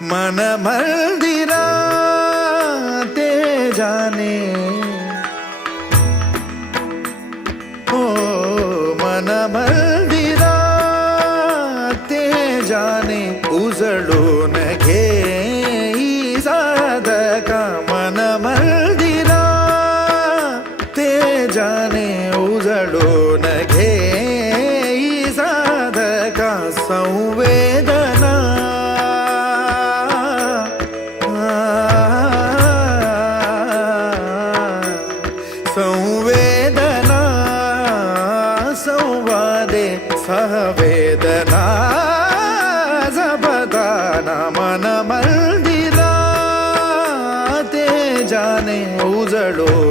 मन मंदिरा ते जाने हो मन मंदिरा ते जाने उजळून घे साधका मन मंदिरा ते जाने उजळून घे साधका संवेदना संवेदना संवादे सहवेदना जबदाना मन मंदिरा ते जाने उजळो